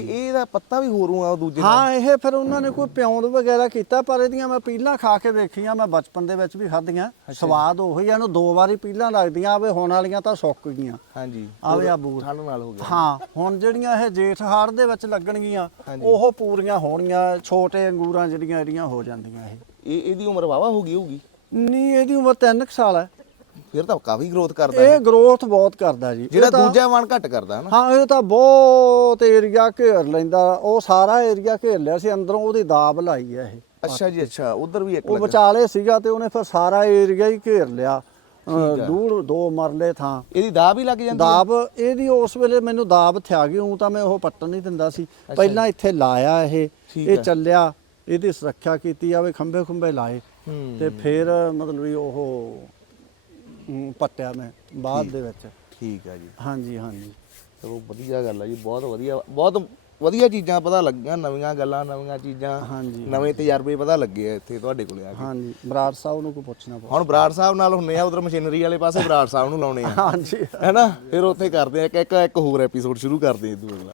ਇਹਦਾ ਪੱਤਾ ਵੀ ਹੋਰੂ ਆ ਉਹ ਦੂਜੇ ਹਾਂ ਇਹ ਫਿਰ ਉਹਨਾਂ ਨੇ ਕੋਈ ਪਿਉਂਦ ਵਗੈਰਾ ਕੀਤਾ ਪਰ ਇਹਦੀਆਂ ਮੈਂ ਪੀਲਾਂ ਖਾ ਕੇ ਵੇਖੀਆਂ ਮੈਂ ਬਚਪਨ ਦੇ ਵਿੱਚ ਵੀ ਖਾਧੀਆਂ। ਸਵਾਦ ਉਹੀ ਆ ਇਹਨੂੰ ਦੋ ਵਾਰੀ ਪੀਲਾਂ ਲੱਗਦੀਆਂ ਆਵੇ ਹੁਣ ਵਾਲੀਆਂ ਤਾਂ ਸੁੱਕ ਗਈਆਂ। ਹਾਂਜੀ। ਆਵੇ ਆ ਬੂਰ। ਠੰਡ ਨਾਲ ਹੋ ਗਿਆ। ਹਾਂ ਹੁਣ ਜਿਹੜੀਆਂ ਇਹ ਜੇਠ ਹਾੜ ਦੇ ਵਿੱਚ ਲੱਗਣਗੀਆਂ। ਉਹ ਪੂਰੀਆਂ ਹੋਣਗੀਆਂ ਛੋਟੇ ਅੰਗੂਰਾਂ ਜਿਹੜੀਆਂ ਇਹਦੀਆਂ ਹੋ ਜਾਂਦੀਆਂ ਇਹ। ਇਹ ਇਹਦੀ ਉਮਰ ਵਾਵਾ ਹੋ ਗਈ ਹੋਊਗੀ? ਨਹੀਂ ਇਹਦੀ ਉਮਰ 3 ਸਾਲ ਹੈ। ਫਿਰ ਤਾਂ ਕਾਫੀ ਗਰੋਥ ਕਰਦਾ। ਇਹ ਗਰੋਥ ਬਹੁਤ ਕਰਦਾ ਜੀ। ਜਿਹੜਾ ਦੂਜਾ ਵਣ ਘੱਟ ਕਰਦਾ ਹੈ ਨਾ। ਹਾਂ ਇਹ ਤਾਂ ਬਹੁਤ ਏਰੀਆ ਘੇਰ ਲੈਂਦਾ। ਉਹ ਸਾਰਾ ਏਰੀਆ ਘੇਰ ਲਿਆ ਸੀ ਅੰਦਰੋਂ ਉਹਦੀ ਦਾਬ ਲਾਈ ਹੈ ਇਹ। ਅੱਛਾ ਜੀ ਅੱਛਾ ਉਧਰ ਵੀ ਇੱਕ ਉਹ ਵਿਚਾਲੇ ਸੀਗਾ ਤੇ ਉਹਨੇ ਫਿਰ ਸਾਰਾ ਏਰੀਆ ਹੀ ਘੇਰ ਲਿਆ। ਡੂਢ ਦੋ ਮਰਲੇ ਥਾਂ। ਇਹਦੀ ਦਾਬ ਹੀ ਲੱਗ ਜਾਂਦੀ? ਦਾਬ ਇਹਦੀ ਉਸ ਵੇਲੇ ਮੈਨੂੰ ਦਾਬ ਥਿਆ ਗਈ ਹੂੰ ਤਾਂ ਮੈਂ ਉਹ ਪੱਟਣ ਨਹੀਂ ਦਿੰਦਾ ਸੀ। ਪਹਿਲਾਂ ਇੱਥੇ ਲਾਇਆ ਇਹ ਇਹ। ਚੱਲਿਆ ਇਹਦੀ ਸੁਰੱਖਿਆ ਕੀਤੀ ਜਾਵੇ ਖੰਬੇ ਖੰਬੇ ਲਾਏ ਤੇ ਫਿਰ ਮਤਲਬ ਵੀ ਉਹ ਪੱਟਿਆ ਮੈਂ ਬਾਅਦ ਦੇ ਵਿੱਚ। ਠੀਕ ਆ ਜੀ। ਹਾਂਜੀ ਹਾਂਜੀ। ਚਲੋ ਵਧੀਆ ਗੱਲ ਆ ਜੀ ਬਹੁਤ ਵਧੀਆ ਬਹੁਤ ਵਧੀਆ ਚੀਜ਼ਾਂ ਪਤਾ ਲੱਗੀਆਂ ਨਵੀਆਂ ਗੱਲਾਂ ਨਵੀਆਂ ਚੀਜ਼ਾਂ ਹਾਂਜੀ ਨਵੇਂ ਤਜਰਬੇ ਪਤਾ ਲੱਗੇ ਆ ਇੱਥੇ ਤੁਹਾਡੇ ਕੋਲੇ ਆ ਕੇ। ਹਾਂਜੀ ਬਰਾੜ ਸਾਹਿਬ ਨੂੰ ਕੋਈ ਪੁੱਛਣਾ ਪਊ। ਹੁਣ ਬਰਾੜ ਸਾਹਿਬ ਨਾਲ ਹੁੰਨੇ ਆ ਉਧਰ ਮਸ਼ੀਨਰੀ ਵਾਲੇ ਪਾਸੇ ਬਰਾੜ ਸਾਹਿਬ ਨੂੰ ਲਾਉਣੇ ਆ। ਹਾਂਜੀ। ਹੈਨਾ ਫਿਰ ਉੱਥੇ ਕਰਦੇ ਆ ਇੱਕ ਇੱਕ ਇੱਕ ਹੋਰ ਐਪੀਸੋਡ ਸ਼ੁਰੂ ਕਰਦੇ ਆ ਇਦੋਂ ਅਗਲਾ